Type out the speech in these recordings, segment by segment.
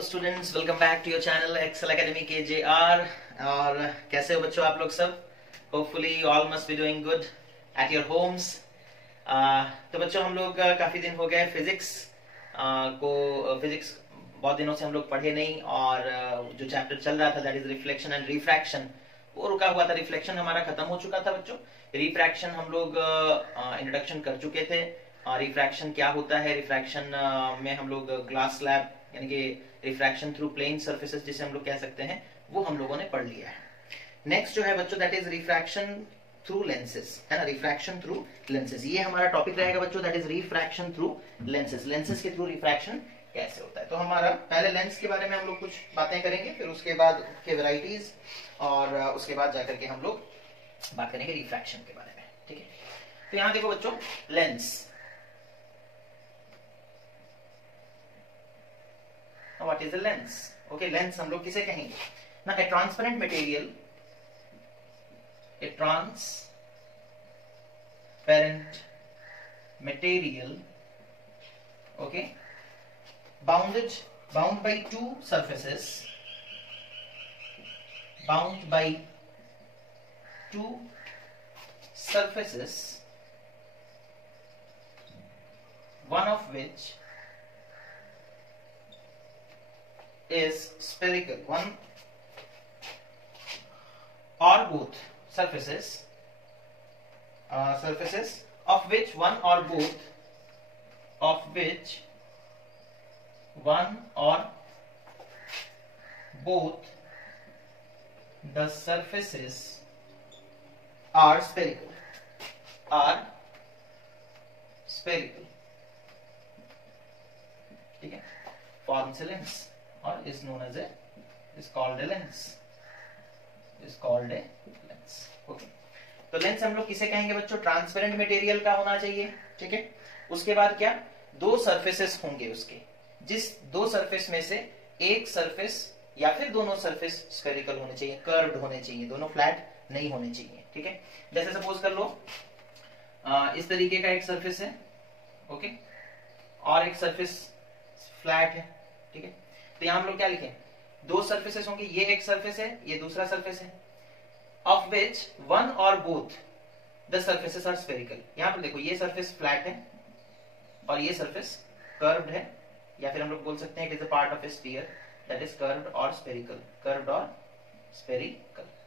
Hello students, welcome back to your channel Excel Academy KJR। और कैसे हो बच्चों आप लोग सब? Hopefully all must be doing good at your homes. तो बच्चों हम लोग काफी दिन हो गए फिजिक्स बहुत दिनों से हम लोग पढ़े नहीं, और जो चैप्टर चल रहा था that is reflection and refraction, वो रुका हुआ था। रिफ्लेक्शन हमारा खत्म हो चुका था बच्चों। रिफ्रैक्शन हम लोग इंट्रोडक्शन कर चुके थे। रिफ्रैक्शन क्या होता है? रिफ्रैक्शन में हम लोग ग्लास स्लैब यानी कि रिफ्रैक्शन थ्रू प्लेन सर्फेसेस जिसे हम लोग कह सकते हैं, वो हम लोगों ने पढ़ लिया है। नेक्स्ट जो है बच्चों that is refraction through lenses, है ना। रिफ्रैक्शन थ्रू लेंसेज, ये हमारा टॉपिक रहेगा बच्चों। That is refraction through lenses, lenses के थ्रू रिफ्रैक्शन कैसे होता है। तो हमारा पहले लेंस के बारे में हम लोग कुछ बातें करेंगे, फिर उसके बाद के वेराइटीज, और उसके बाद जाकर के हम लोग बात करेंगे रिफ्रैक्शन के बारे में। ठीक है, तो यहां देखो बच्चों, lens, what is a lens? Okay, lens हम लोग किसे कहेंगे ना? ए transparent material, a transparent material, okay, bound by two surfaces, one of which is spherical, one or both surfaces of which one or both the surfaces are spherical, ठीक है। Form से lens, और is known as is called a lens, okay. तो lens हम लोग किसे कहेंगे बच्चों? ट्रांसपेरेंट मटेरियल का होना चाहिए, ठीक है। उसके बाद क्या? दो सरफेसेस होंगे उसके, जिस दो सरफेस में से एक सरफेस या फिर दोनों सरफेस स्फेरिकल होने चाहिए, कर्व्ड होने चाहिए, दोनों फ्लैट नहीं होने चाहिए, ठीक है। जैसे सपोज कर लो इस तरीके का एक सरफेस है, ओके, और एक सरफेस फ्लैट है, ठीक है। तो यहां हम लोग क्या लिखें? दो सरफेसेस होंगे, ये एक सरफेस है, ये दूसरा सरफेस है, of which one or both the surfaces are spherical। यहां पर देखो, ये सरफेस फ्लैट है और ये सरफेस कर्व्ड है, या फिर हम लोग बोल सकते हैं it is a part of A sphere that is curved और स्फेरिकल,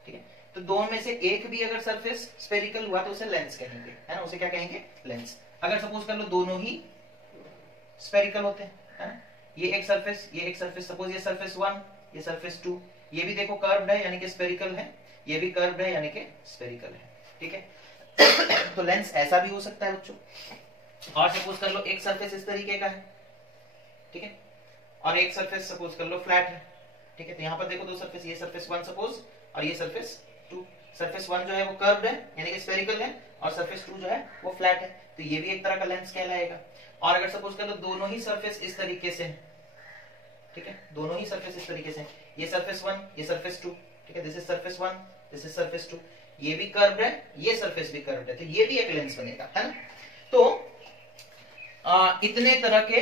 ठीक है। तो दोनों में से एक भी अगर सरफेस स्फेरिकल हुआ तो उसे लेंस कहेंगे, है ना। उसे क्या कहेंगे? लेंस। अगर सपोज कर लो दोनों ही स्फेरिकल होते हैं, है ना, ये एक सरफेस, सपोज ये सरफेस 1, ये सरफेस 2, ये भी देखो कर्व्ड है यानी कि स्फेरिकल है, ये भी कर्व्ड है यानी कि स्फेरिकल है, ठीक है। तो लेंस ऐसा भी हो सकता है बच्चों। और सपोज कर लो एक सरफेस इस तरीके का है, ठीक है, और एक सरफेस सपोज कर लो फ्लैट है, ठीक है। तो यहां पर देखो दो सरफेस, ये सरफेस 1 सपोज, और ये सरफेस 2। सरफेस 1 जो है वो कर्व्ड है यानी कि स्फेरिकल है, और सरफेस 2 जो है वो फ्लैट है, तो ये भी एक तरह का लेंस कहलाएगा। और अगर सपोज कर लो दोनों ही सरफेस इस तरीके से, ठीक है, दोनों ही सरफेस इस तरीके से, ये सरफेस 1, ये सरफेस 2, ठीक है, this is surface 1, this is surface 2, ये भी कर्व्ड है, ये सरफेस भी कर्व्ड है, तो ये भी एक लेंस बनेगा, है ना। तो इतने तरह के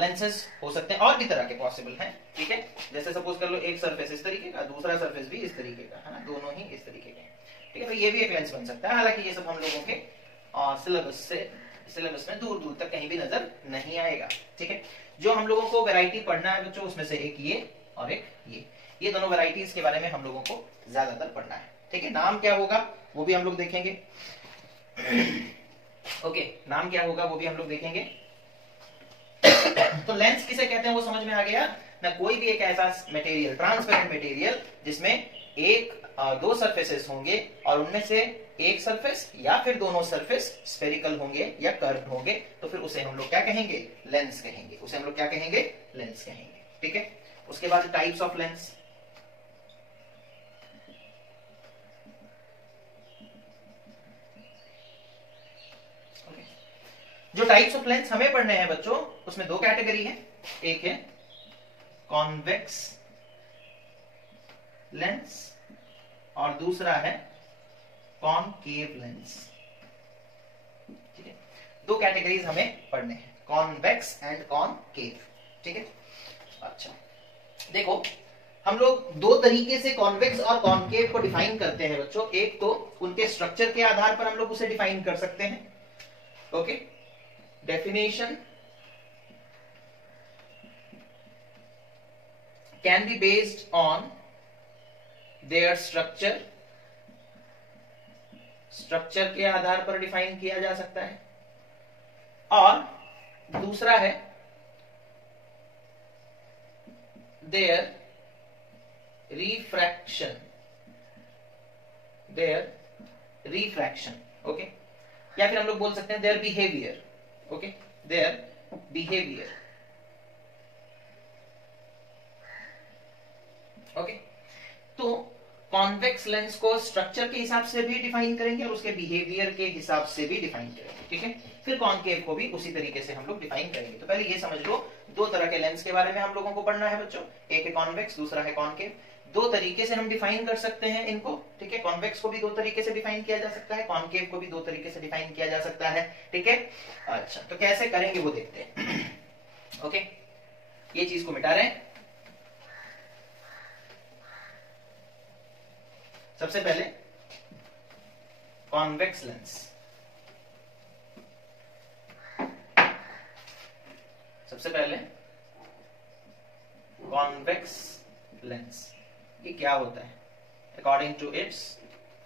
लेंसेज हो सकते हैं, और भी तरह के पॉसिबल हैं, ठीक है। जैसे सपोज कर लो एक सरफेस इस तरीके का, दूसरा सरफेस भी इस तरीके का, है ना, दोनों ही इस तरीके के, ठीक है। तो ये भी एक लेंस बन सकता है। हालांकि ये सब हम लोगों के सिलेबस में दूर दूर तक कहीं भी नजर नहीं आएगा, ठीक है। जो हम लोगों को वैरायटी पढ़ना है बच्चों, उसमें से एक ये और एक ये दोनों वैरायटीज के बारे में हम लोगों को ज्यादातर पढ़ना है, ठीक है। नाम क्या होगा वो भी हम लोग देखेंगे, ओके, नाम क्या होगा वो भी हम लोग देखेंगे। तो लेंस किसे कहते हैं वो समझ में आ गया ना। कोई भी एक ऐसा मटेरियल, ट्रांसपेरेंट मटेरियल, जिसमें दो सरफेसेस होंगे और उनमें से एक सरफेस या फिर दोनों सरफेस स्फेरिकल होंगे या कर्व्ड होंगे, तो फिर उसे हम लोग क्या कहेंगे? लेंस कहेंगे। उसे हम लोग क्या कहेंगे? लेंस कहेंगे, ठीक है। उसके बाद टाइप्स ऑफ लेंस, जो टाइप्स ऑफ लेंस हमें पढ़ने हैं बच्चों, उसमें दो कैटेगरी है। एक है कॉन्वेक्स लेंस और दूसरा है कॉनकेव लेंस, ठीक है। दो कैटेगरीज हमें पढ़ने हैं, कॉन्वेक्स एंड कॉनकेव, ठीक है। अच्छा, देखो हम लोग दो तरीके से कॉन्वेक्स और कॉन्केव को डिफाइन करते हैं बच्चों। एक तो उनके स्ट्रक्चर के आधार पर हम लोग उसे डिफाइन कर सकते हैं। Okay, definition can be based on their structure, structure के आधार पर डिफाइन किया जा सकता है। और दूसरा है their refraction, their refraction. Okay, या फिर हम लोग बोल सकते हैं their behaviour. Okay, their behaviour. Okay, तो कॉन्वेक्स लेंस को स्ट्रक्चर के हिसाब से भी डिफाइन करेंगे और उसके बिहेवियर के हिसाब से भी डिफाइन करेंगे। ठीक है, फिर कॉन्केव को भी उसी तरीके से हम लोग डिफाइन करेंगे। तो पहले ये समझ लो, दो तरह के लेंस के बारे में हम लोगों को पढ़ना है बच्चों। एक है कॉन्वेक्स, दूसरा है कॉन्केव। दो तरीके से हम डिफाइन कर सकते हैं इनको। ठीक है, कॉन्वेक्स को भी दो तरीके से डिफाइन किया जा सकता है, कॉन्केव को भी दो तरीके से डिफाइन किया जा सकता है। ठीक है, अच्छा तो कैसे करेंगे वो देखते हैं। ओके, ये चीज को मिटा रहे हैं। सबसे पहले कॉन्वेक्स लेंस, सबसे पहले कॉन्वेक्स लेंस, ये क्या होता है अकॉर्डिंग टू इट्स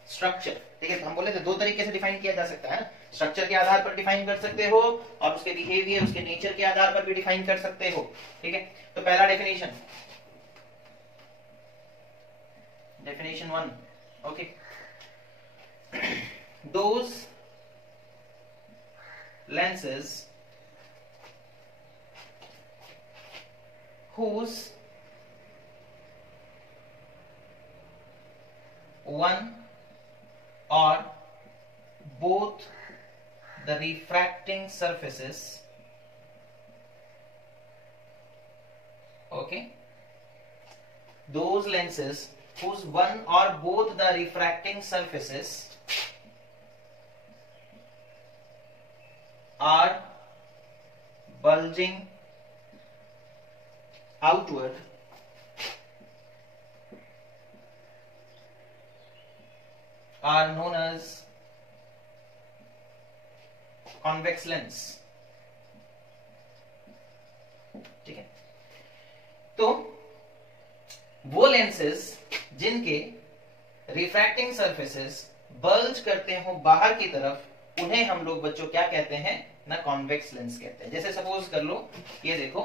स्ट्रक्चर। ठीक है, तो हम बोले थे दो तरीके से डिफाइन किया जा सकता है। स्ट्रक्चर के आधार पर डिफाइन कर सकते हो और उसके बिहेवियर, उसके नेचर के आधार पर भी डिफाइन कर सकते हो। ठीक है, तो पहला definition, definition 1। Okay, those lenses whose one or both the refracting surfaces, okay, those lenses whose one or both the refracting surfaces are bulging outward are known as convex lens। ठीक है, तो वो लेंसेज जिनके refracting surfaces bulge करते हो बाहर की तरफ, उन्हें हम लोग बच्चों क्या कहते हैं ना, कॉन्वेक्स लेंस कहते हैं। जैसे सपोज कर लो, ये देखो,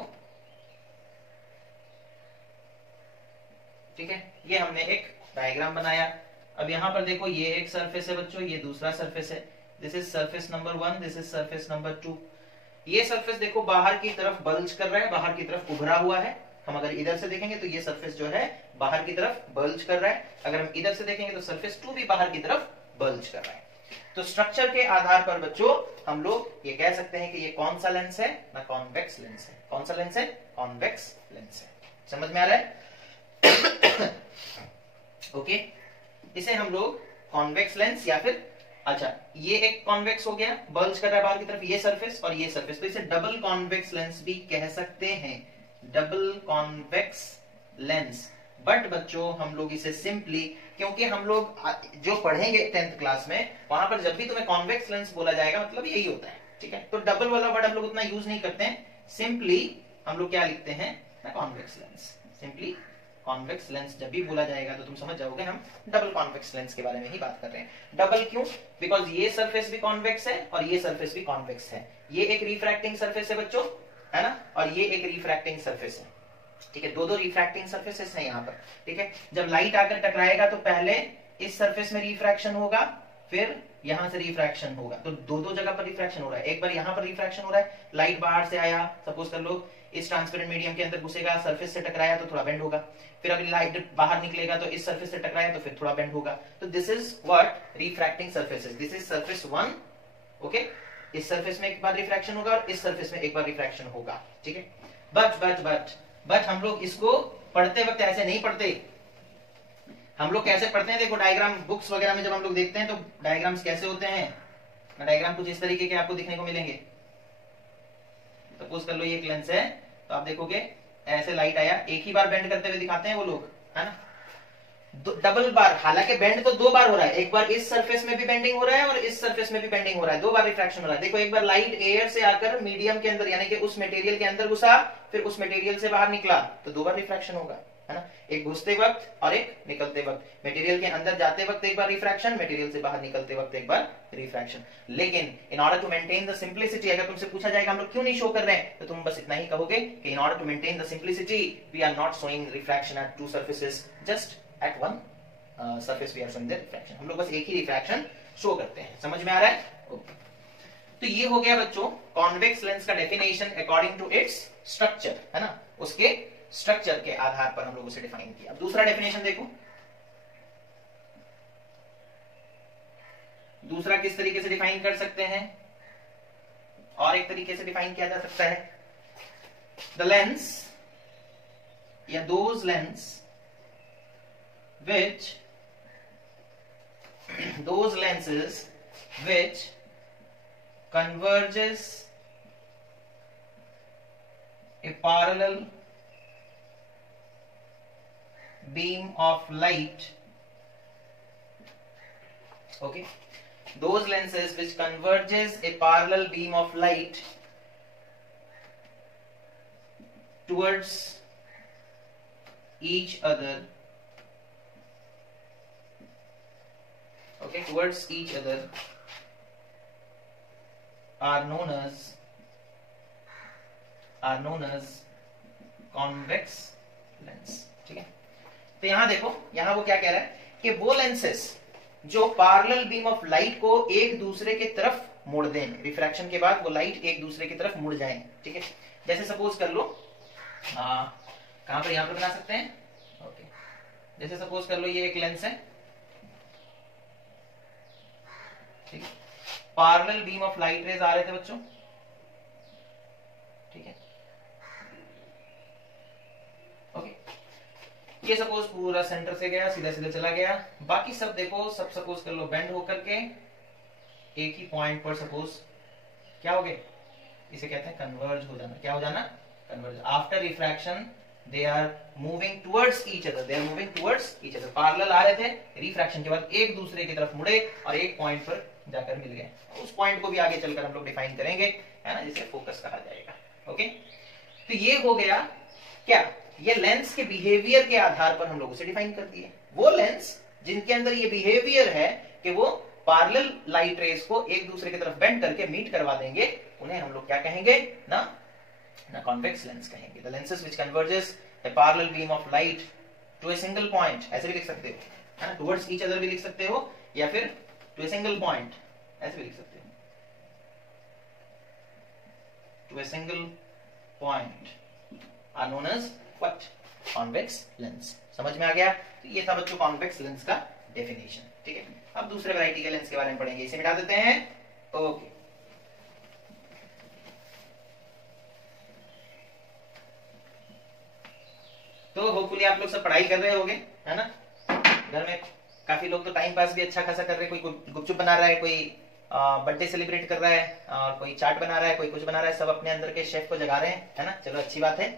ठीक है, ये हमने एक डायग्राम बनाया। अब यहां पर देखो, ये एक सरफेस है बच्चों, ये दूसरा सरफेस है। This is surface number 1, this is surface number 2। ये सरफेस देखो बाहर की तरफ बल्ज कर रहा है, बाहर की तरफ उभरा हुआ है। हम अगर इधर से देखेंगे तो ये सरफेस जो है बाहर की तरफ बल्ज कर रहा है। अगर हम इधर से देखेंगे तो सरफेस 2 भी बाहर की तरफ बल्ज कर रहा है। तो स्ट्रक्चर के आधार पर बच्चों हम लोग ये कह सकते हैं कि ये कौन सा लेंस है ना, कॉन्वेक्स लेंस है। कौन सा लेंस है? कॉन्वेक्स लेंस है। समझ में आ रहा है? ओके, इसे हम लोग कॉन्वेक्स लेंस या फिर, अच्छा ये एक कॉन्वेक्स हो गया, बल्ज कर रहा है बाहर की तरफ, ये सरफेस और ये सरफेस, तो इसे डबल कॉन्वेक्स लेंस भी कह सकते हैं, डबल कॉन्वेक्स लेंस। बट बच्चों हम लोग इसे सिंपली, क्योंकि हम लोग जो पढ़ेंगे 10th क्लास में, वहां पर जब भी तुम्हें कॉन्वेक्स लेंस बोला जाएगा मतलब यही होता है। ठीक है, तो डबल वाला वर्ड हम लोग उतना यूज नहीं करते हैं। सिंपली हम लोग क्या लिखते हैं ना, convex lens. Simply convex lens जब भी बोला जाएगा तो तुम समझ जाओगे हम डबल कॉन्वेक्स लेंस के बारे में ही बात कर रहे हैं। डबल क्यों? बिकॉज ये सरफेस भी कॉन्वेक्स है और ये सरफेस भी कॉन्वेक्स है। ये एक रिफ्रैक्टिंग सरफेस है बच्चों, है ना, और ये एक रिफ्रैक्टिंग सरफेस है। ठीक है, दो रिफ्रैक्टिंग सरफेसेस हैं यहाँ पर। ठीक है, जब लाइट आकर टकराएगा तो पहले इस सरफेस में रिफ्रैक्शन होगा, फिर यहां से रिफ्रैक्शन होगा। तो दो जगह पर रिफ्रैक्शन हो रहा है। एक बार यहाँ पर रिफ्रैक्शन हो रहा है, लाइट बाहर से आया, सपोज कर लो इस ट्रांसपेरेंट मीडियम के अंदर घुसेगा, सरफेस से टकराया तो थोड़ा बेंड होगा। फिर अभी लाइट बाहर निकलेगा तो इस सरफेस से टकराया तो फिर थोड़ा बेंड होगा। तो this is what refracting surfaces. This is surface 1। Okay, इस सरफेस में एक बार रिफ्रैक्शन होगा और इस सरफेस में एक बार रिफ्रैक्शन होगा। ठीक है, बट हम लोग इसको पढ़ते वक्त ऐसे नहीं पढ़ते। हम लोग कैसे पढ़ते हैं? देखो डायग्राम बुक्स वगैरह में जब हम लोग देखते हैं तो डायग्राम्स कैसे होते हैं। डायग्राम कुछ इस तरीके के आपको दिखने को मिलेंगे। सपोज कर लो ये एक लेंस है, तो आप देखोगे ऐसे लाइट आया, एक ही बार बेंड करते हुए दिखाते हैं वो लोग, है ना, डबल बार, हालांकि बेंड तो दो बार हो रहा है, एक बार इस सरफेस में भी बेंडिंग हो रहा है और इस सरफेस में भी बेंडिंग हो रहा है, दो बार रिफ्रैक्शन हो रहा है। देखो एक बार लाइट एयर से आकर मीडियम के अंदर यानी कि उस मटेरियल के अंदर घुसा, फिर उस मटेरियल से बाहर निकला, तो दो बार रिफ्रैक्शन होगा, है ना, एक घुसते वक्त और एक निकलते वक्त। मटेरियल के अंदर जाते वक्त एक बार रिफ्रैक्शन, मटेरियल से बाहर निकलते वक्त एक बार रिफ्रैक्शन। लेकिन in order to maintain the simplicity, अगर तुमसे पूछा जाएगा हम लोग क्यों नहीं शो कर रहे हैं, तो तुम बस इतना ही कहोगे कि in order to maintain the simplicity we are not showing refraction at two surfaces, just at one surface we are showing the refraction. हम लोग बस एक ही रिफ्रैक्शन शो करते हैं। समझ में आ रहा है? ओके। तो ये हो गया बच्चों कॉन्वेक्स लेंस का definition according to its structure, है ना, उसके स्ट्रक्चर के आधार पर हम लोग उसे डिफाइन किया। अब दूसरा डेफिनेशन देखो, दूसरा किस तरीके से डिफाइन कर सकते हैं, और एक तरीके से डिफाइन किया जा सकता है, द लेंस या those lens which those lenses which converges a parallel beam of light, okay, those lenses which converges a parallel beam of light towards each other, okay, towards each other are known as convex lens। ठीक है, तो यहां देखो, यहां वो क्या कह रहा है कि वो लेंसेस जो पैरेलल बीम ऑफ लाइट को एक दूसरे के तरफ मोड़ दें, रिफ्रैक्शन के बाद वो लाइट एक दूसरे की तरफ मुड़ जाएं। ठीक है, जैसे सपोज कर लो, कहां पर, यहां पर बना सकते हैं, ओके, जैसे सपोज कर लो ये एक लेंस है, ठीक है, parallel beam of light rays आ रहे थे बच्चों, ठीक है, ओके, ये सपोज पूरा सेंटर से गया, सीधा सीधा चला गया, बाकी सब देखो, सब सपोज कर लो बेंड होकर के एक ही पॉइंट पर सपोज क्या हो गए, इसे कहते हैं कन्वर्ज हो जाना। क्या हो जाना? Converge. After refraction they are moving towards each other, they are moving towards each other, parallel आ रहे थे, रिफ्रैक्शन के बाद एक दूसरे की तरफ मुड़े और एक पॉइंट पर जाकर मिल गए। उस पॉइंट को भी आगे चलकर हम लोग डिफाइन करेंगे, है ना, जिसे फोकस कहा जाएगा। ओके, तो ये हो गया क्या, ये लेंस के बिहेवियर के आधार पर हम लोग उसे डिफाइन कर दिए। वो लेंस जिनके अंदर ये बिहेवियर है कि वो पैरेलल लाइट रेस को एक दूसरे की तरफ बेंड करके मीट करवा देंगे, उन्हें हम लोग क्या कहेंगे ना, कॉन्वेक्स लेंस कहेंगे। The lenses which converges a parallel beam of light to a single point, ऐसे भी लिख सकते हो, है ना, टुवर्ड्स ईच अदर भी लिख सकते हो, या फिर टू ए सिंगल पॉइंट ऐसे भी लिख सकते हो, to a single point are known as what, convex lens. समझ में आ गया? तो ये था बच्चों कॉन्वेक्स लेंस का डेफिनेशन। ठीक है, अब दूसरे वैरायटी के लेंस के बारे में पढ़ेंगे, इसे मिटा देते हैं। ओके, तो होपफुली आप लोग सब पढ़ाई कर रहे होंगे, है ना, घर में काफी लोग तो टाइम पास भी अच्छा खासा कर रहे हैं, कोई गुपचुप बना रहा है, कोई बर्थडे सेलिब्रेट कर रहा है, और कोई चाट बना रहा है, कोई कुछ बना रहा है, सब अपने अंदर के शेफ को जगा रहे हैं, है ना, चलो अच्छी बात है।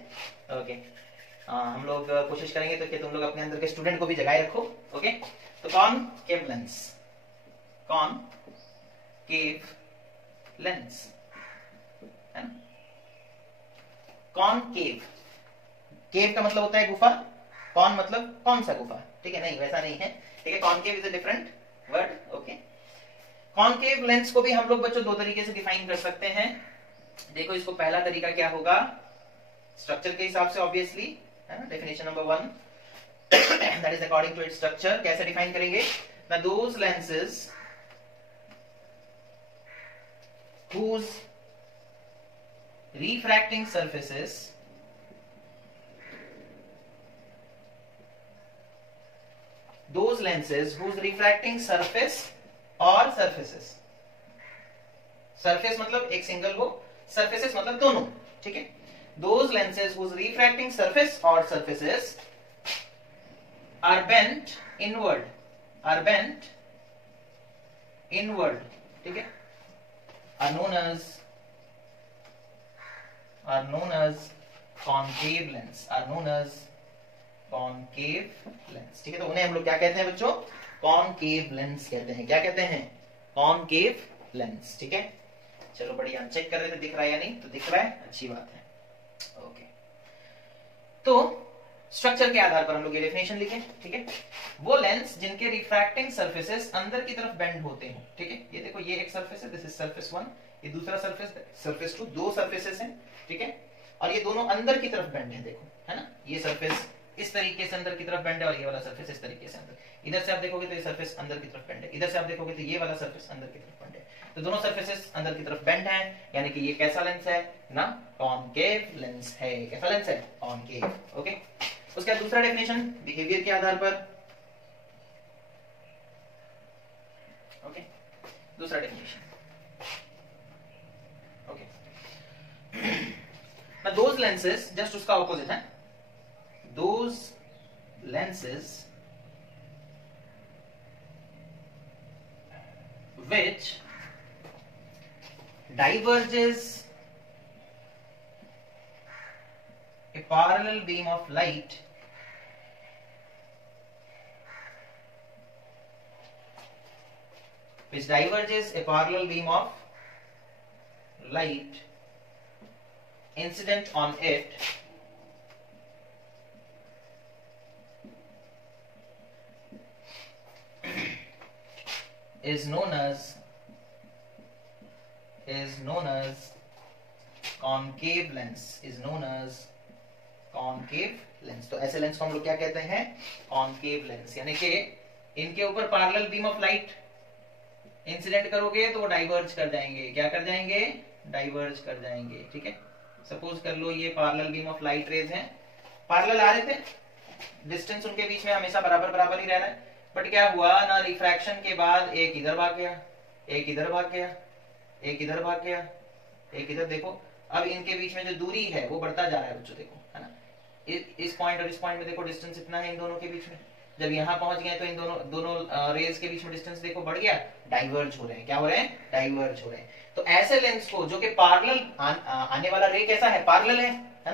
ओके, हम लोग कोशिश करेंगे तो कि तुम लोग अपने अंदर के स्टूडेंट को भी जगाए रखो। ओके, तो कॉनकेव लेंस, कॉनकेव लेंस, है ना, कॉनकेव, केव का मतलब होता है गुफा, कौन मतलब कौन सा गुफा, ठीक है, नहीं वैसा नहीं है, ठीक है, concave is a different word. Okay, concave lens को भी हम लोग बच्चों दो तरीके से डिफाइन कर सकते हैं। देखो, इसको पहला तरीका क्या होगा, स्ट्रक्चर के हिसाब से ऑब्वियसली, है ना, definition number 1 that is according to its structure. कैसे डिफाइन करेंगे, now those lenses whose refracting surfaces those lenses whose refracting surface or surfaces, surface मतलब एक सिंगल हो, surfaces मतलब दोनों, ठीक है, those lenses whose refracting surface or surfaces are bent inward, are bent inward, ठीक है, are known as concave lens are known as concave lens. ठीक है, तो उन्हें हम लोग क्या कहते हैं बच्चों? कॉनकेव लेंस कहते हैं। क्या कहते हैं? Concave lens. ठीक है, चलो बढ़िया। चेक कर रहे थे दिख रहा है या नहीं, तो दिख रहा है, अच्छी बात है। ओके, तो स्ट्रक्चर के आधार पर हम लोग ये डेफिनेशन लिखें। ठीक है, वो लेंस जिनके रिफ्रैक्टिंग सरफेसेस अंदर की तरफ बेंड होते हैं। ठीक है, ये देखो, ये एक सरफेस है, दिस इज सरफेस 1, ये दूसरा सरफेस, सरफेस 2, दो सरफेसेस हैं। ठीक है, और ये दोनों अंदर की तरफ बेंड है, देखो, है ना। ये सरफेस इस तरीके से अंदर की तरफ बेंड है और ये वाला सरफेस इस तरीके से अंदर। इधर से आप देखोगे तो ये सरफेस अंदर की तरफ बेंड है, इधर से आप देखोगे तो ये वाला सरफेस अंदर की तरफ बेंड है। तो दोनों सरफेसेस अंदर की तरफ बेंड है, यानी कि ये कैसा लेंस है ना? कॉनकेव लेंस है। कैसा लेंस है? कॉनकेव। ओके, उसका दूसरा डेफिनेशन बिहेवियर के आधार पर। ओके, दूसरा definition. Okay, now those lenses, just उसका ऑपोजिट है, those lenses which diverges a parallel beam of light incident on it is known as concave lens, is known as concave lens। तो ऐसे lens को हम लोग क्या कहते हैं? Concave lens. यानी कि इनके ऊपर parallel beam of light incident करोगे तो वो डाइवर्ज कर जाएंगे। क्या कर जाएंगे? डाइवर्ज कर जाएंगे। ठीक है, सपोज कर लो ये parallel beam of light raise हैं, पैरेलल आ रहे थे, डिस्टेंस उनके बीच में हमेशा बराबर बराबर ही रह रहा है, बट क्या हुआ ना, रिफ्रैक्शन के बाद एक इधर भाग गया, एक इधर भाग गया, एक इधर भाग गया, एक इधर। देखो अब इनके बीच में जो दूरी है वो बढ़ता जा रहा है बच्चों, देखो, है ना। इस पॉइंट और इस पॉइंट में देखो डिस्टेंस इतना है इन दोनों के बीच में। जब यहाँ पहुंच गए तो इन दोनों रेज के बीच में डिस्टेंस देखो बढ़ गया, डाइवर्ज हो रहे हैं। क्या हो रहे हैं? डाइवर्ज हो रहे हैं। तो ऐसे लेंस को जो कि पैरेलल आने वाला रे कैसा है? पैरेलल है ना।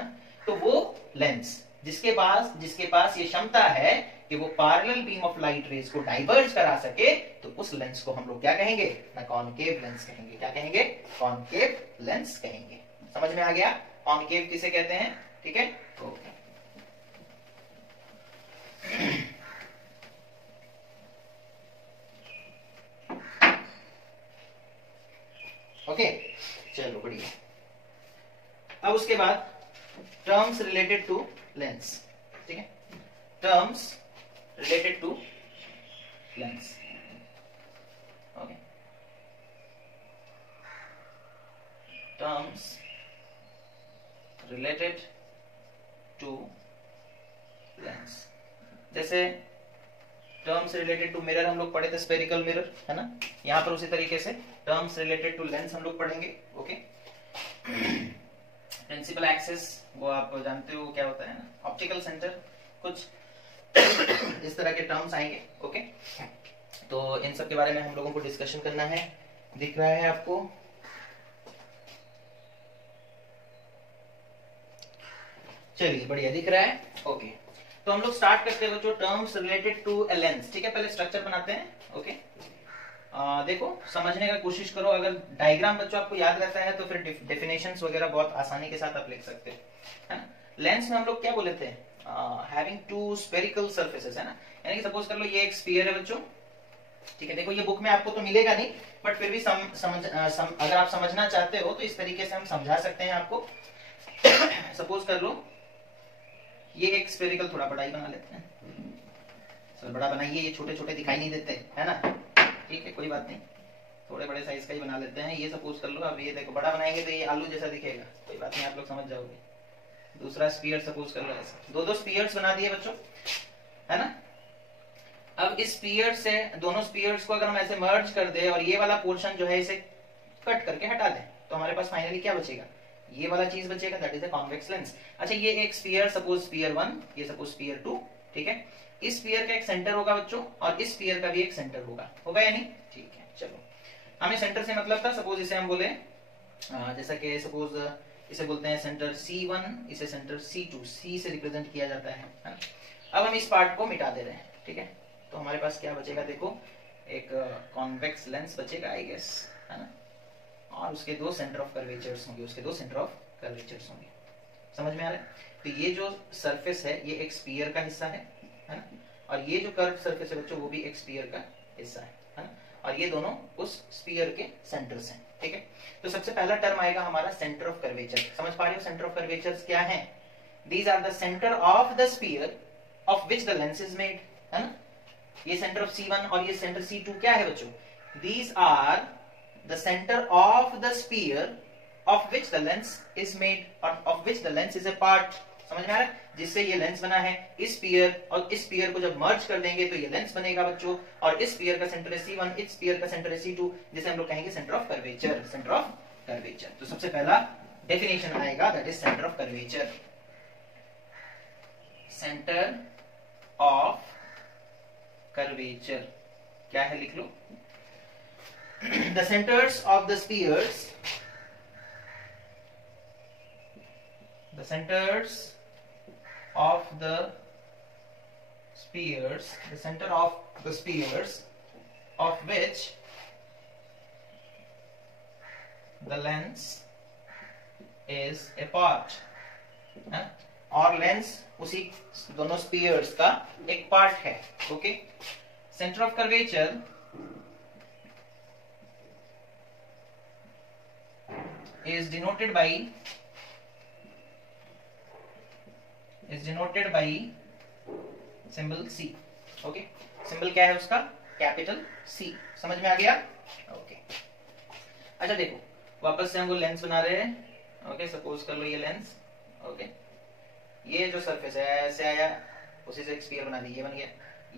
तो वो लेंस जिसके पास ये क्षमता है कि वो parallel beam of light raise को डाइवर्ज करा सके, तो उस लेंस को हम लोग क्या कहेंगे? ना कॉनकेव लेंस कहेंगे। क्या कहेंगे? कॉनकेव लेंस कहेंगे। समझ में आ गया कॉनकेव किसे कहते हैं? ठीक है, ओके। ओके, चलो बढ़िया। अब उसके बाद टर्म्स रिलेटेड टू लेंस। ठीक है, terms related to lens। okay, terms related to lens। जैसे टर्म्स रिलेटेड टू मिरर हम लोग पढ़े थे, स्फेरिकल मिरर, है ना। यहां पर उसी तरीके से टर्म्स रिलेटेड टू लेंस हम लोग पढ़ेंगे। ओके, प्रिंसिपल एक्सिस वो आप जानते हो क्या होता है ना, ऑप्टिकल सेंटर, कुछ इस तरह के टर्म्स आएंगे। ओके, तो इन सब के बारे में हम लोगों को डिस्कशन करना है। दिख रहा है आपको? चलिए बढ़िया, दिख रहा है। ओके, तो हम लोग स्टार्ट करते हैं बच्चों, terms related to a lens. ठीक है, पहले स्ट्रक्चर बनाते हैं। ओके, देखो समझने का कोशिश करो। अगर डायग्राम बच्चों आपको याद रहता है तो फिर डेफिनेशंस वगैरह बहुत आसानी के साथ आप लिख सकते हैं, है ना। लेंस में हम लोग क्या बोले थे? हैविंग टू स्फेरिकल सरफेसेस, है ना। यानी कि सपोज कर लो ये एक स्फीयर है बच्चों। ठीक है, देखो ये बुक में आपको तो मिलेगा नहीं, बट फिर भी अगर आप समझना चाहते हो तो इस तरीके से हम समझा सकते हैं आपको। सपोज कर लो ये एक स्फेरिकल, थोड़ा बड़ा ही बना लेते हैं। सर बड़ा बनाइए, ये छोटे छोटे दिखाई नहीं देते, है ना। ठीक है, कोई बात नहीं, थोड़े बड़े साइज का ही बना लेते हैं। ये सपोज कर लो, अब ये देखो बड़ा बनाएंगे तो ये आलू जैसा दिखेगा, कोई बात नहीं, आप लोग समझ जाओगे। दूसरा स्फीयर सपोज कर लो ऐसा, दो स्फीयर्स बना दिए बच्चों, है ना। अब इस स्फीयर से दोनों स्फीयर्स को अगर हम ऐसे मर्ज कर दे और ये वाला पोर्शन जो है इसे कट करके हटा दें, तो हमारे पास फाइनली क्या बचेगा? ये वाला चीज बचेगा, that is a convex lens. अच्छा, ये एक स्फीयर, सपोज स्फीयर 1, ये सपोज स्फीयर 2। ठीक है, इस स्फीयर का एक सेंटर होगा बच्चों और इस स्फीयर का भी एक सेंटर होगा या नहीं? ठीक है, चलो हमें सेंटर से मतलब था, सपोज इसे हम बोले जैसा कि सपोज इसे बोलते हैं सेंटर C1, इसे सेंटर C2, C से रिप्रेजेंट किया जाता है ना। अब हम इस पार्ट को मिटा दे रहे हैं, ठीक है। तो हमारे पास क्या बचेगा, देखो एक कॉन्वेक्स लेंस बचेगा आई गेस, है ना, और उसके दो सेंटर ऑफ कर्वेचर्स होंगे, उसके दो सेंटर ऑफ कर्वेचर्स होंगे। समझ में आ रहा है? तो ये जो सरफेस है ये एक स्फीयर का हिस्सा है ना, और ये जो कर्व सरफेस है बच्चों वो भी एक स्फीयर का हिस्सा है ना, और ये दोनों उस स्फीयर के सेंटर्स हैं, ठीक है। तो सबसे पहला टर्म आएगा हमारा सेंटर ऑफ कर्वेचर। समझ पा रहे हो सेंटर ऑफ कर्वेचर्स क्या है? These are the centre of the sphere of which the lens is made, है ना। ये सेंटर ऑफ C1 और ये सेंटर C2 क्या है बच्चों? These are the centre of the sphere of which the lens is made or of which the lens is a part। समझ में आ रहा है? जिससे ये लेंस बना है, इस स्फीयर और इस स्फीयर को जब मर्ज कर देंगे तो ये लेंस बनेगा बच्चों, और इस स्फीयर का सेंटर है C1, इस स्फीयर का सेंटर है C2, जिसे हम लोग कहेंगे centre of curvature, centre of curvature. तो सबसे पहला डेफिनेशन आएगा that is centre of curvature. Centre of curvature क्या है, लिख लो। The centers of the spheres, the centers of the spheres, the center of the spheres of which the lens is a part, है? और lens उसी दोनों spheres का एक part है, okay. Centre of curvature is denoted by symbol C, okay. Symbol क्या है उसका? Capital C। समझ में आ गया? ओके। अच्छा देखो, वापस से हम वो लेंस बना रहे हैं, ओके। सपोज कर लो ये लेंस, ओके। ये जो सरफेस है ऐसे आया, उसी से एक स्फीयर बना दी, ये बन गया।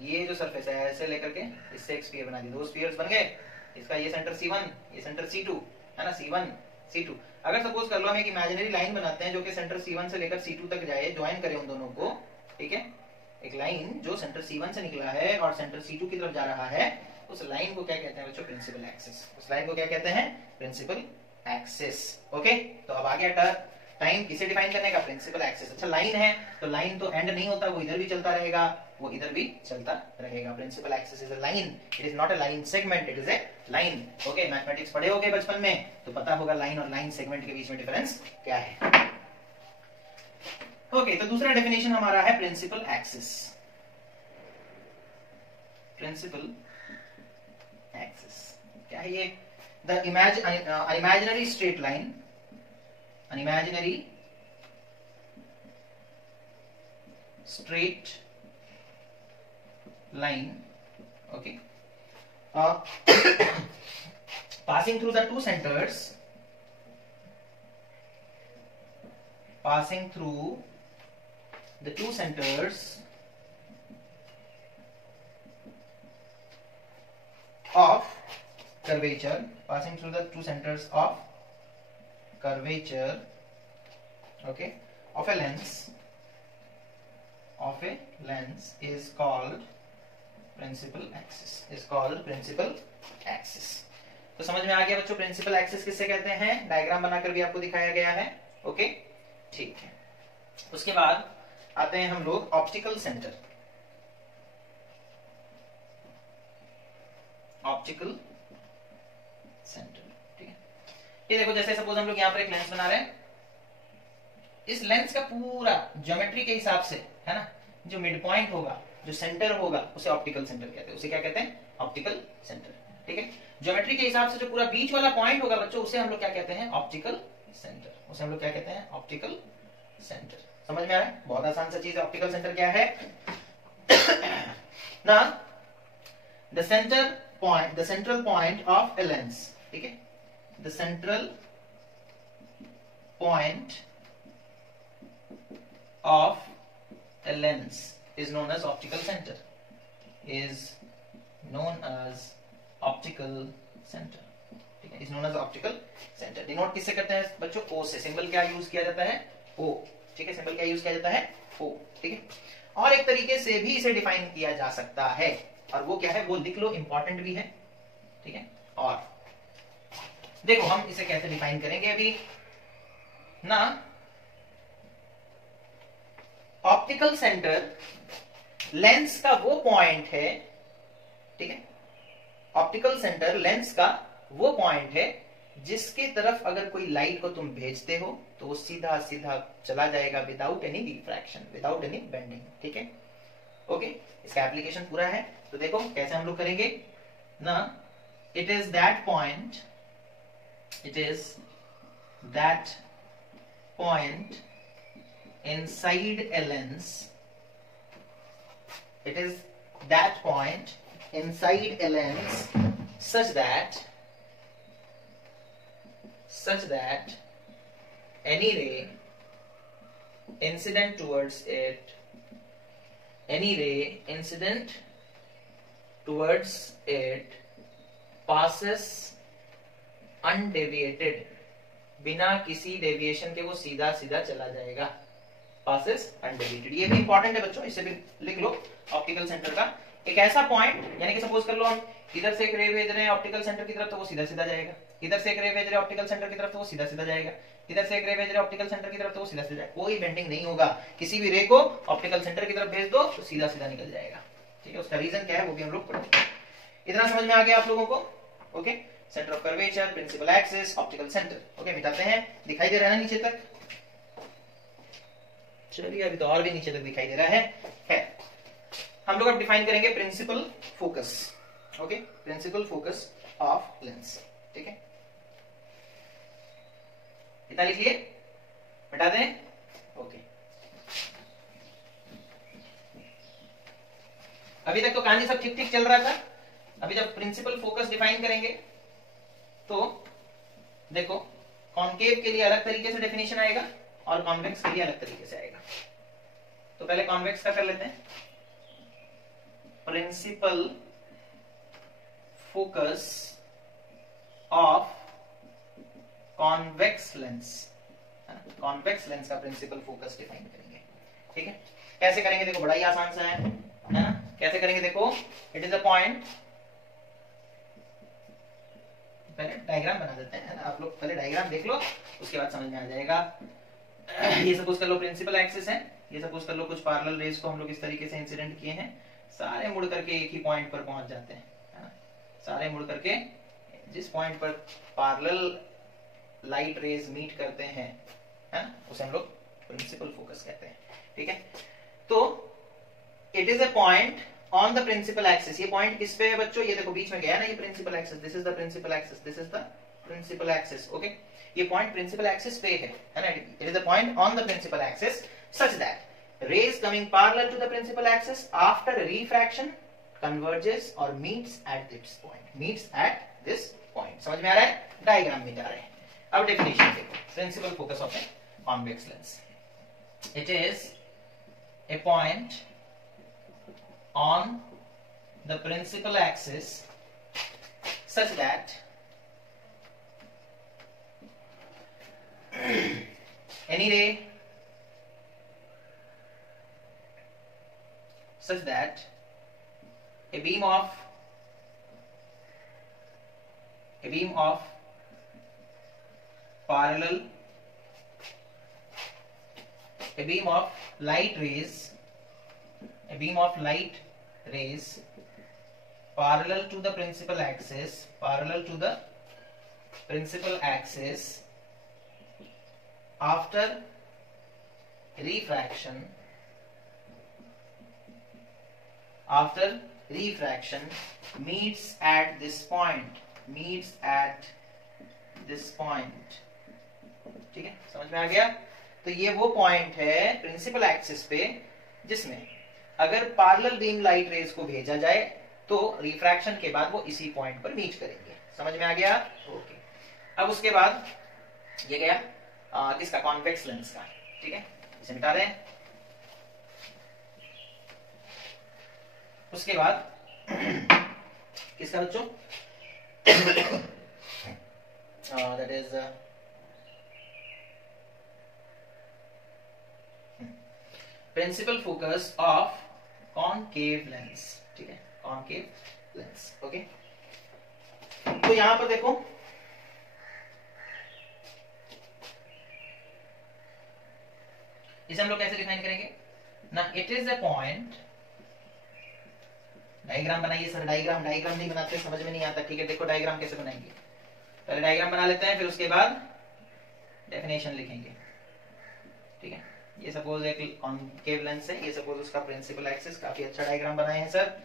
ये जो सरफेस है ऐसे लेकर के इससे एक स्फीयर बना दी, दो स्फीयर्स बन गए। इसका ये सेंटर C1, ये सेंटर C2, है ना, C1 C2। अगर सपोज कर लो हम एक इमेजिनरी लाइन बनाते हैं जो कि सेंटर C1 से लेकर C2 तक जाए, ज्वाइन करें उन दोनों को, ठीक है। एक लाइन जो सेंटर C1 से निकला है और सेंटर C2 की तरफ जा रहा है, उस लाइन को क्या कहते हैं बच्चों? Principal axis. उस लाइन को क्या कहते हैं? Principal axis, okay. तो अब आ गया टाइम किसे डिफाइन करने का? Principal axis. अच्छा लाइन है तो लाइन तो एंड नहीं होता, वो इधर भी चलता रहेगा, वो इधर भी चलता रहेगा। Principal axis is a line, it is not a line segment, it is a line, okay. Mathematics पढ़े होगे बचपन में तो पता होगा लाइन और लाइन सेगमेंट के बीच में डिफरेंस क्या है, ओके। तो दूसरा डेफिनेशन हमारा है प्रिंसिपल एक्सिस। प्रिंसिपल एक्सिस क्या है ये? The imaginary straight line, an imaginary straight line, okay, passing through the two centers, passing through the two centers of curvature, passing through the two centers of curvature, okay, of a lens is called principal axis, is called principal axis। तो समझ में आ गया बच्चों principal axis किससे कहते हैं? Diagram बनाकर भी आपको दिखाया गया है, ओके, ठीक है। उसके बाद आते हैं हम लोग ऑप्टिकल सेंटर। ऑप्टिकल सेंटर, ये देखो, जैसे सपोज हम लोग यहाँ पर एक लेंस बना रहे हैं, इस लेंस का पूरा ज्योमेट्री के हिसाब से, है ना, जो मिड पॉइंट होगा, जो सेंटर होगा, उसे ऑप्टिकल सेंटर कहते हैं। उसे क्या कहते हैं? ऑप्टिकल सेंटर, ठीक है। ज्योमेट्री के हिसाब से जो पूरा बीच वाला पॉइंट होगा बच्चों, उसे हम लोग क्या कहते हैं? Optical centre. उसे हम लोग क्या कहते हैं? Optical centre. समझ में आ रहा है? बहुत आसान सा चीज है। ऑप्टिकल सेंटर क्या है ना? The central point of a lens, ठीक है। The central point of a lens is known as optical center. Is known as optical center. ठीक है, is known as optical center. Denote किससे करते हैं बच्चों? O से। सिंबल क्या यूज किया जाता है? O, ठीक है। सिंबल क्या यूज किया जाता है? O, ठीक है। और एक तरीके से भी इसे डिफाइन किया जा सकता है, और वो क्या है? वो लिख लो, इंपॉर्टेंट भी है, ठीक है। और देखो हम इसे कैसे डिफाइन करेंगे अभी। ना ऑप्टिकल सेंटर लेंस का वो पॉइंट है, ठीक है, ऑप्टिकल सेंटर लेंस का वो पॉइंट है जिसके तरफ अगर कोई लाइट को तुम भेजते हो तो वो सीधा सीधा चला जाएगा without any refraction, without any bending, ठीक है। ओके, इसका एप्लीकेशन पूरा है। तो देखो कैसे हम लोग करेंगे ना, it is that point, it is that point inside a lens, it is that point inside a lens such that any ray incident towards it, any ray incident towards it passes undeviated, बिना किसी deviation के वो सीधा सीधा चला जाएगा, passes undeviated। ये भी इंपॉर्टेंट है बच्चों, इसे भी लिख लो। ऑप्टिकल सेंटर का एक ऐसा पॉइंट, यानी कि सपोज कर लो हम इधर से एक रे भेज रहे हैं ऑप्टिकल सेंटर की तरफ तो वो सीधा सीधा जाएगा, इधर से एक रे भेज रहे हैं ऑप्टिकल सेंटर की तरफ तो वो सीधा सीधा जाएगा, इधर से एक रे भेज रहे हैं ऑप्टिकल सेंटर की तरफ तो वो सीधा सीधा जाएगा, कोई बेंडिंग नहीं होगा। किसी भी रे को ऑप्टिकल सेंटर की तरफ भेज दो तो सीधा सीधा निकल जाएगा, ठीक है। उसका रीजन क्या है वो भी हम लोग पढ़ेंगे। इतना समझ में आ गया आप लोगों को? Okay, centre of curvature, principal axis, optical centre. Okay, मिटाते हैं, दिखाई दे रहा है ना नीचे तक? चलिए, अभी तो और भी नीचे तक दिखाई दे रहा है। हम लोग अब डिफाइन करेंगे principal focus. Okay, principal focus of lens, ठीक है। इतना लिख लिए, मिटा दें? ओके, अभी तक तो कहानी सब ठीक ठीक चल रहा था। अभी जब प्रिंसिपल फोकस डिफाइन करेंगे तो देखो, कॉन्केव के लिए अलग तरीके से डेफिनेशन आएगा और कॉन्वेक्स के लिए अलग तरीके से आएगा। तो पहले कॉन्वेक्स का कर लेते हैं। Principal focus of convex lens, convex lens का प्रिंसिपल फोकस डिफाइन करेंगे, ठीक है। कैसे करेंगे देखो, बड़ा ही आसान सा है ना। कैसे करेंगे देखो, इट इज अ पॉइंट, पहले डायग्राम बना देते हैं ना, आप लोग पहले डायग्राम देख लो उसके बाद समझ में आ जाएगा। ये सपोज कर लो प्रिंसिपल एक्सिस है, ये सपोज कर लो कुछ पैरेलल रेज को हम लोग इस तरीके से इंसिडेंट किए हैं, सारे मुड़ करके एक ही पॉइंट पर पहुंच जाते हैं, है ना। सारे मुड़ करके जिस पॉइंट पर पैरेलल लाइट रेज मीट करते हैं, है ना, उसे हम लोग प्रिंसिपल फोकस कहते हैं, ठीक है। तो it is a point on the principal axis. ये पॉइंट किस पे है बच्चों? ये देखो बीच में गया ना, ये principal axis, this is the principal axis, this is the principal axis. Okay, ये पॉइंट प्रिंसिपल एक्सिस पे है ना। It is a point on the principal axis such that rays coming parallel to the principal axis after refraction converges or meets at this point, meets at this point। समझ में आ रहा है? Diagram में जा रहे हैं। अब डेफिनेशन देखो, principal focus of a convex lens, it is a point on the principal axis such that any ray such that a beam of parallel, a beam of light rays parallel to the principal axis after refraction meets at this point, ठीक है, समझ में आ गया? तो ये वो point है principal axis पे जिसमें अगर पैरेलल बीम लाइट रेज को भेजा जाए तो रिफ्रैक्शन के बाद वो इसी पॉइंट पर मीट करेंगे। समझ में आ गया? ओके, अब उसके बाद ये गया किसका? कॉन्वेक्स लेंस का, ठीक है, इसे मिटा रहे हैं। उसके बाद किसका बच्चों? That is principal focus of concave lens, ठीक है, कॉनकेव लेंस। ओके, तो यहां पर देखो इसे हम लोग कैसे डिफाइन करेंगे ना, it is a point, diagram बनाइए सर, डायग्राम नहीं बनाते समझ में नहीं आता, ठीक है देखो डायग्राम कैसे बनाएंगे, पहले डायग्राम बना लेते हैं फिर उसके बाद डेफिनेशन लिखेंगे, ठीक है। ये सपोज एक कॉनकेव लेंस है, ये सपोज उसका प्रिंसिपल एक्सिस, काफी अच्छा डायग्राम बनाए हैं सर,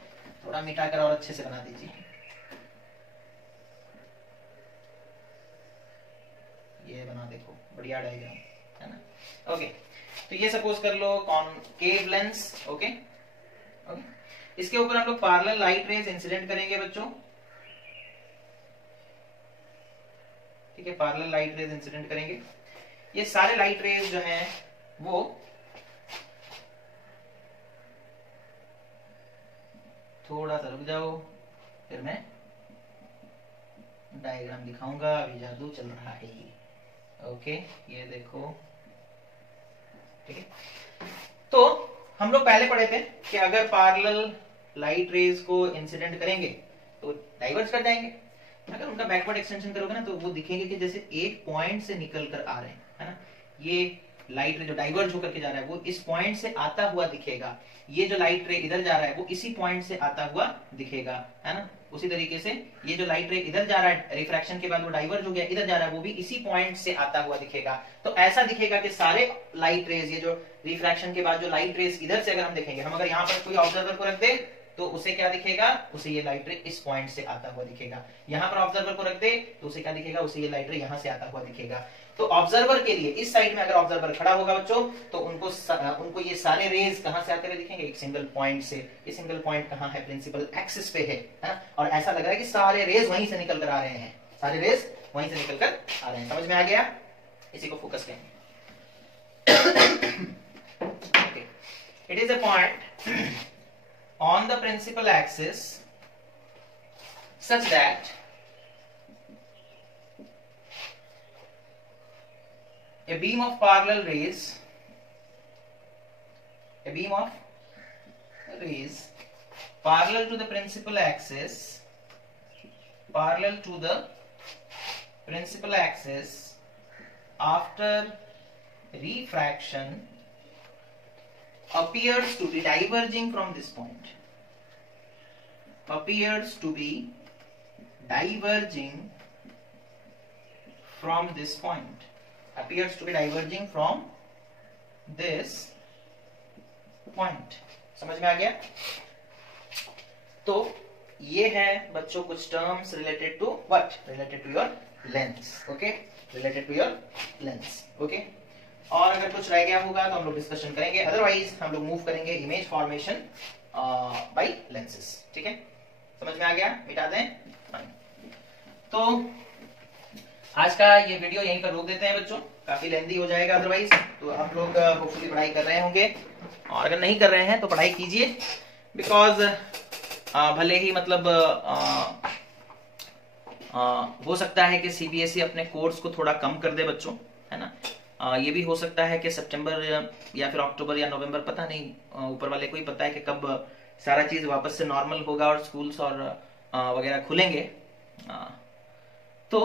थोड़ा मिटा कर और अच्छे से बना दीजिए, ये बना देखो बढ़िया डायग्राम है ना, ओके। तो ये सपोज कर लो कॉनकेव लेंस, ओके ओके। इसके ऊपर हम लोग पैरेलल लाइट रेज इंसिडेंट करेंगे बच्चों, ठीक है, पैरेलल लाइट रेज इंसिडेंट करेंगे। ये सारे लाइट रेज जो हैं वो थोड़ा सा रुक जाओ, फिर मैं डायग्राम दिखाऊंगा, अभी जादू चल रहा है, ओके ये देखो, ठीक है। तो हम लोग पहले पढ़े थे कि अगर पैरेलल लाइट रेज को इंसिडेंट करेंगे तो डाइवर्ज कर जाएंगे, अगर उनका बैकवर्ड एक्सटेंशन करोगे ना तो वो दिखेंगे कि जैसे एक पॉइंट से निकल कर आ रहे हैं, है ना। ये लाइट रे जो डाइवर्ज होकर के जा रहा है वो इस पॉइंट से आता हुआ दिखेगा, ये जो लाइट रे इधर जा रहा है वो इसी पॉइंट से आता हुआ दिखेगा, है ना। उसी तरीके से ये जो लाइट रे इधर जा रहा है, रिफ्रैक्शन के बाद वो डाइवर्ज हो गया, इधर जा रहा है, वो भी इसी पॉइंट से आता हुआ दिखेगा। तो ऐसा दिखेगा कि सारे लाइट रेज, ये जो रिफ्रैक्शन के बाद जो लाइट रेज इधर से अगर हम देखेंगे, हम अगर यहाँ पर कोई ऑब्जर्वर को रख दे तो उसे क्या दिखेगा, उसे ये लाइट रे इस पॉइंट से आता हुआ दिखेगा। यहाँ पर ऑब्जर्वर को रख दे तो उसे क्या दिखेगा, उसे ये लाइट रे यहाँ से आता हुआ दिखेगा। तो ऑब्जर्वर के लिए इस साइड में अगर ऑब्जर्वर खड़ा होगा बच्चों तो उनको ये सारे रेज कहां से आते हुए दिखेंगे, एक सिंगल पॉइंट से। ये सिंगल पॉइंट कहां है, प्रिंसिपल एक्सिस पे है ना? और ऐसा लग रहा है कि सारे रेज वहीं से निकल कर आ रहे हैं, सारे रेज वहीं से निकल कर आ रहे हैं। समझ में आ गया? इसी को फोकस करेंगे। It is a point on the principal axis such that a beam of parallel rays parallel to the principal axis after refraction appears to be diverging from this point, appears to be diverging from this point, appears to be diverging from this point। समझ में आ गया? तो ये है बच्चों कुछ terms related to what, related to your lens, okay, related to your lens, okay. और अगर कुछ रह गया होगा तो हम लोग डिस्कशन करेंगे, अदरवाइज हम लोग मूव करेंगे इमेज फॉर्मेशन बाय लेंसेस, ठीक है। समझ में आ गया? मिटा दें। तो आज का ये वीडियो यहीं पर रोक देते हैं बच्चों, काफी लेंथी हो जाएगा अदरवाइज। तो आप लोग होपफुली पढ़ाई कर रहे होंगे, और अगर नहीं कर रहे हैं तो पढ़ाई कीजिए, बिकॉज भले ही मतलब हो सकता है कि सीबीएसई अपने कोर्स को थोड़ा कम कर दे बच्चों, है ना। ये भी हो सकता है कि सितंबर या फिर अक्टूबर या नवंबर, पता नहीं, ऊपर वाले को ही पता है कि कब सारा चीज वापस से नॉर्मल होगा और स्कूल्स और वगैरह खुलेंगे। तो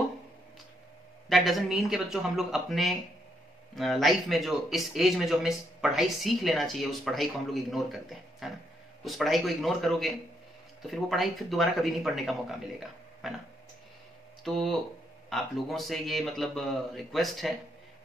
दैट डजंट मीन कि बच्चों हम लोग अपने लाइफ में जो इस एज में जो हमें पढ़ाई सीख लेना चाहिए उस पढ़ाई को हम लोग इग्नोर करते हैं, है ना। उस पढ़ाई को इग्नोर करोगे तो फिर वो पढ़ाई फिर दोबारा कभी नहीं पढ़ने का मौका मिलेगा, है ना। तो आप लोगों से ये मतलब रिक्वेस्ट है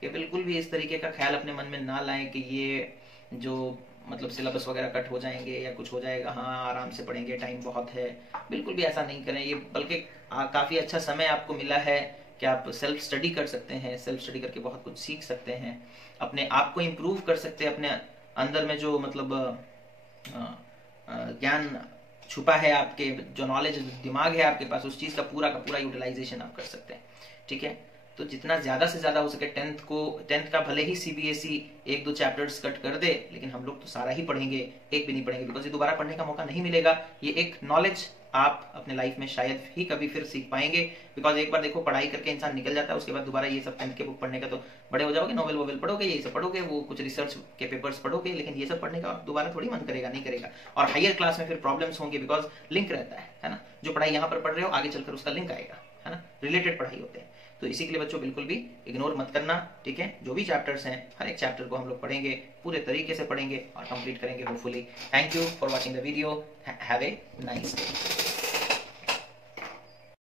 कि बिल्कुल भी इस तरीके का ख्याल अपने मन में ना लाएं कि ये जो मतलब सिलेबस वगैरह कट हो जाएंगे या कुछ हो जाएगा, हाँ आराम से पढ़ेंगे, टाइम बहुत है। बिल्कुल भी ऐसा नहीं करें, ये बल्कि काफ़ी अच्छा समय आपको मिला है कि आप सेल्फ स्टडी कर सकते हैं, सेल्फ स्टडी करके बहुत कुछ सीख सकते हैं, अपने आप को इम्प्रूव कर सकते हैं, अपने अंदर में जो मतलब ज्ञान छुपा है, आपके जो नॉलेज दिमाग है आपके पास, उस चीज़ का पूरा यूटिलाइजेशन आप कर सकते हैं, ठीक है। तो जितना ज्यादा से ज्यादा हो सके टेंथ का भले ही सीबीएसई 1-2 चैप्टर्स कट कर दे, लेकिन हम लोग तो सारा ही पढ़ेंगे, एक भी नहीं पढ़ेंगे, बिकॉज ये दोबारा पढ़ने का मौका नहीं मिलेगा। ये एक नॉलेज आप अपने लाइफ में शायद ही कभी फिर सीख पाएंगे, बिकॉज एक बार देखो पढ़ाई करके इंसान निकल जाता है, उसके बाद दोबारा ये सब 10th के बुक पढ़ने का, तो बड़े हो जाओगे, नोवेल वोवेल पढ़ोगे, ये सब पढ़ोगे, वो कुछ रिसर्च के पेपर्स पढ़ोगे, लेकिन ये सब पढ़ने का दोबारा थोड़ी मन करेगा, नहीं करेगा। और हायर क्लास में फिर प्रॉब्लम्स होंगे, बिकॉज लिंक रहता है ना। जो पढ़ाई यहाँ पर पढ़ रहे हो आगे चलकर उसका लिंक आएगा, है ना, रिलेटेड पढ़ाई होते हैं। तो इसी के लिए बच्चों बिल्कुल भी इग्नोर मत करना, ठीक है। जो भी चैप्टर्स हैं हर एक चैप्टर को हम लोग पढ़ेंगे, पूरे तरीके से पढ़ेंगे और कंप्लीट करेंगे hopefully. Thank you for watching the video, have a nice day.